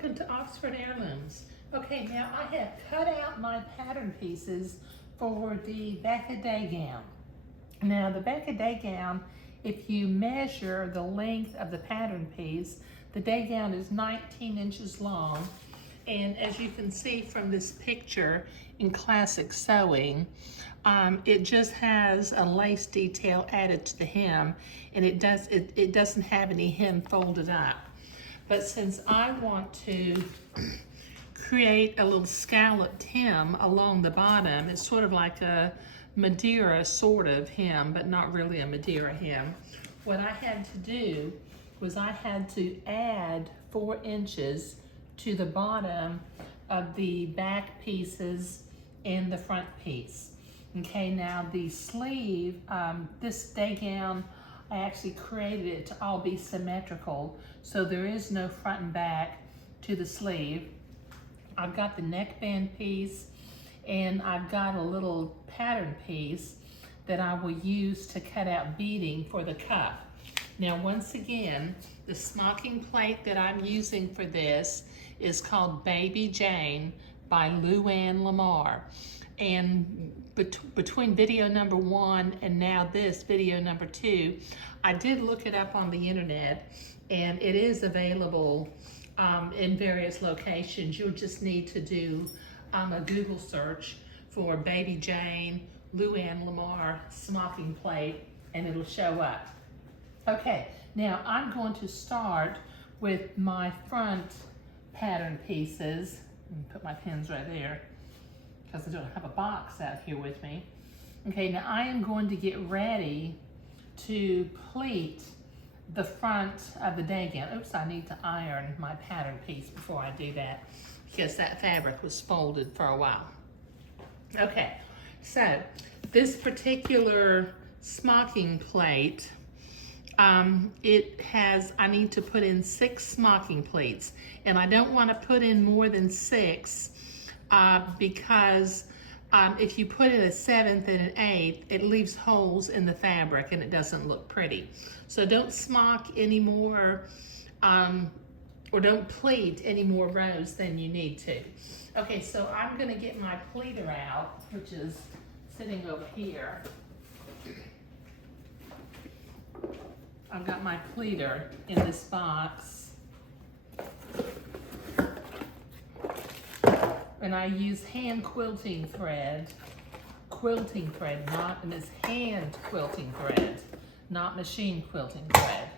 welcome to Oxford Heirlooms. Okay, now I have cut out my pattern pieces for the Becca daygown. Now the Becca daygown, if you measure the length of the pattern piece, the daygown is 19 inches long. And as you can see from this picture in classic sewing, it just has a lace detail added to the hem, and it doesn't have any hem folded up. But since I want to create a little scalloped hem along the bottom, it's sort of like a Madeira sort of hem, but not really a Madeira hem. What I had to do was I had to add 4 inches to the bottom of the back pieces and the front piece. Okay, now the sleeve, this daygown, I actually created it to all be symmetrical, so there is no front and back to the sleeve. I've got the neckband piece, and I've got a little pattern piece that I will use to cut out beading for the cuff. Now, once again, the smocking plate that I'm using for this is called Baby Jane by Louise Lamar. And between video number 1 and now this video number 2, I did look it up on the internet, and it is available in various locations. You'll just need to do a Google search for Baby Jane, Louise Lamar smocking plate, and it'll show up. Okay, now I'm going to start with my front pattern pieces. Put my pins right there because I don't have a box out here with me. Okay, now I am going to get ready to pleat the front of the daygown. Oops, I need to iron my pattern piece before I do that because that fabric was folded for a while. Okay, so this particular smocking plate, I need to put in 6 smocking pleats, and I don't want to put in more than 6 because if you put in a 7th and an 8th, it leaves holes in the fabric and it doesn't look pretty. So don't smock any more, or don't pleat any more rows than you need to. Okay, so I'm gonna get my pleater out, which is sitting over here. I've got my pleater in this box. And I use hand quilting thread, and it's hand quilting thread, not machine quilting thread.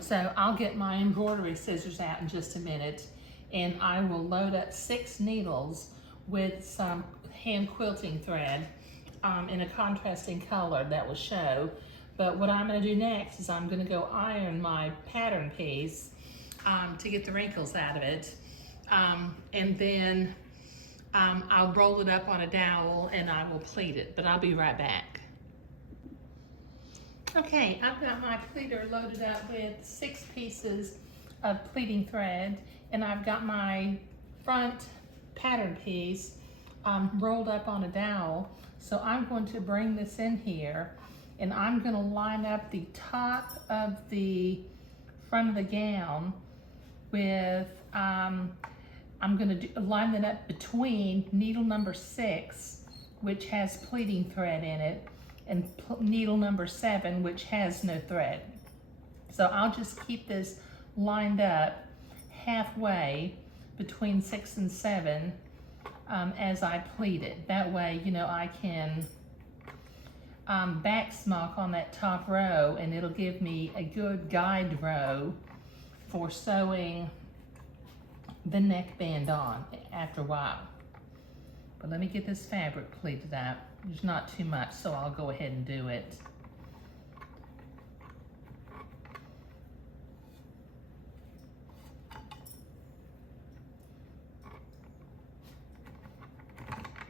So I'll get my embroidery scissors out in just a minute, and I will load up 6 needles with some hand quilting thread in a contrasting color that will show. But what I'm gonna do next is I'm gonna go iron my pattern piece to get the wrinkles out of it. And then I'll roll it up on a dowel and I will pleat it, but I'll be right back. Okay, I've got my pleater loaded up with 6 pieces of pleating thread, and I've got my front pattern piece rolled up on a dowel. So I'm going to bring this in here, and I'm going to line up the top of the front of the gown with, I'm going to line that up between needle number 6, which has pleating thread in it, and needle number 7, which has no thread. So I'll just keep this lined up halfway between 6 and 7 as I pleat it. That way, you know, I can back smock on that top row, and it'll give me a good guide row for sewing the neckband on after a while. But let me get this fabric pleated up. There's not too much, so I'll go ahead and do it.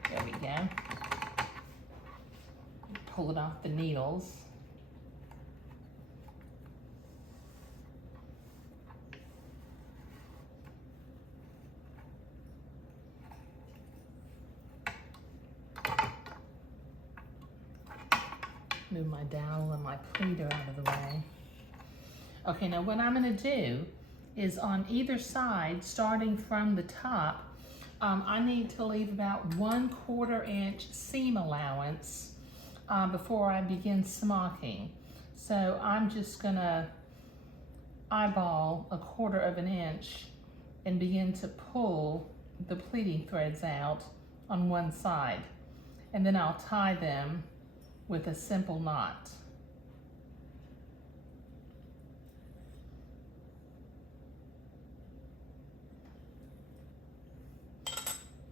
There we go. Pull it off the needles. Move my dowel and my pleater out of the way. Okay, now what I'm gonna do is on either side, starting from the top, I need to leave about 1/4 inch seam allowance before I begin smocking. So I'm just gonna eyeball 1/4 of an inch and begin to pull the pleating threads out on one side. And then I'll tie them with a simple knot.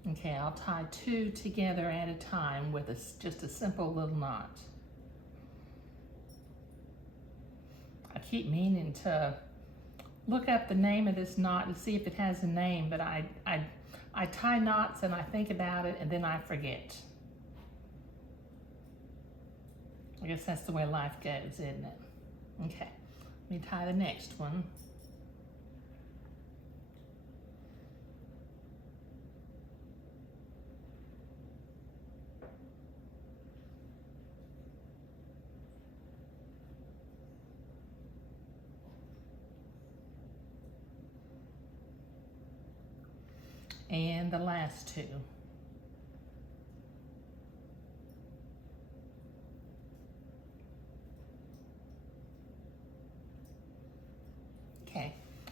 Okay, I'll tie 2 together at a time with just a simple little knot. I keep meaning to look up the name of this knot to see if it has a name, but I tie knots and I think about it and then I forget. I guess that's the way life goes, isn't it? Okay, let me tie the next one. And the last 2.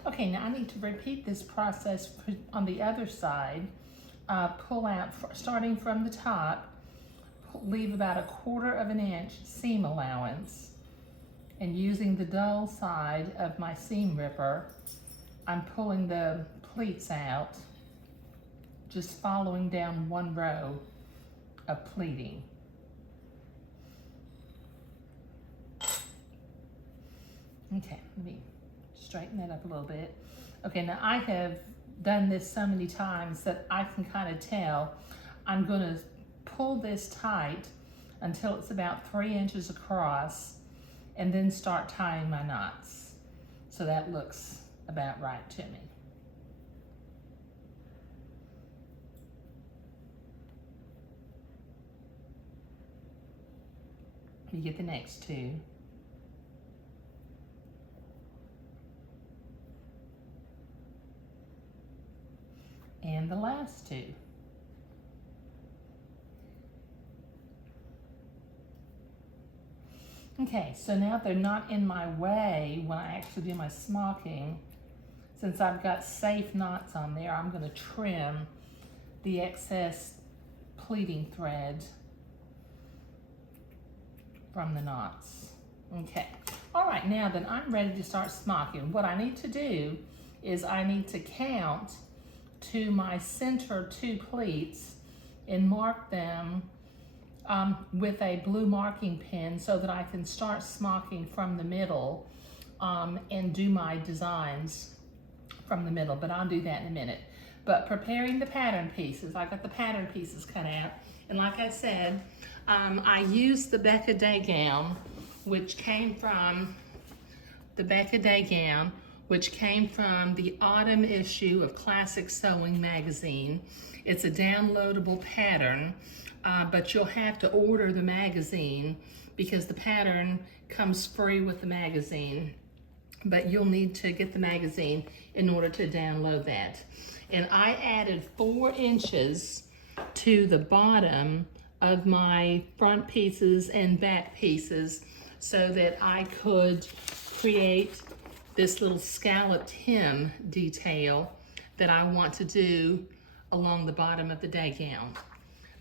Okay, now I need to repeat this process on the other side. Pull out, starting from the top, leave about 1/4 of an inch seam allowance, and using the dull side of my seam ripper, I'm pulling the pleats out, just following down 1 row of pleating. Okay, let me straighten that up a little bit. Okay, now I have done this so many times that I can kind of tell. I'm gonna pull this tight until it's about 3 inches across and then start tying my knots. So that looks about right to me. You get the next 2. And the last 2. Okay, so now they're not in my way when I actually do my smocking. Since I've got safe knots on there, I'm going to trim the excess pleating thread from the knots. Okay, all right, now then I'm ready to start smocking. What I need to do is I need to count to my center 2 pleats and mark them with a blue marking pen so that I can start smocking from the middle and do my designs from the middle, but I'll do that in a minute. But preparing the pattern pieces, I got the pattern pieces cut out, and like I said, I used the Becca daygown, which came from the autumn issue of Classic Sewing magazine. It's a downloadable pattern, but you'll have to order the magazine because the pattern comes free with the magazine, but you'll need to get the magazine in order to download that. And I added 4 inches to the bottom of my front pieces and back pieces so that I could create this little scalloped hem detail that I want to do along the bottom of the daygown.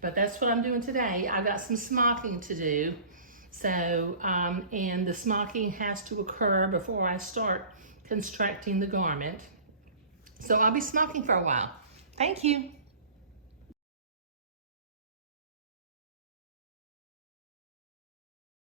But that's what I'm doing today. I've got some smocking to do. So, and the smocking has to occur before I start constructing the garment. So I'll be smocking for a while. Thank you.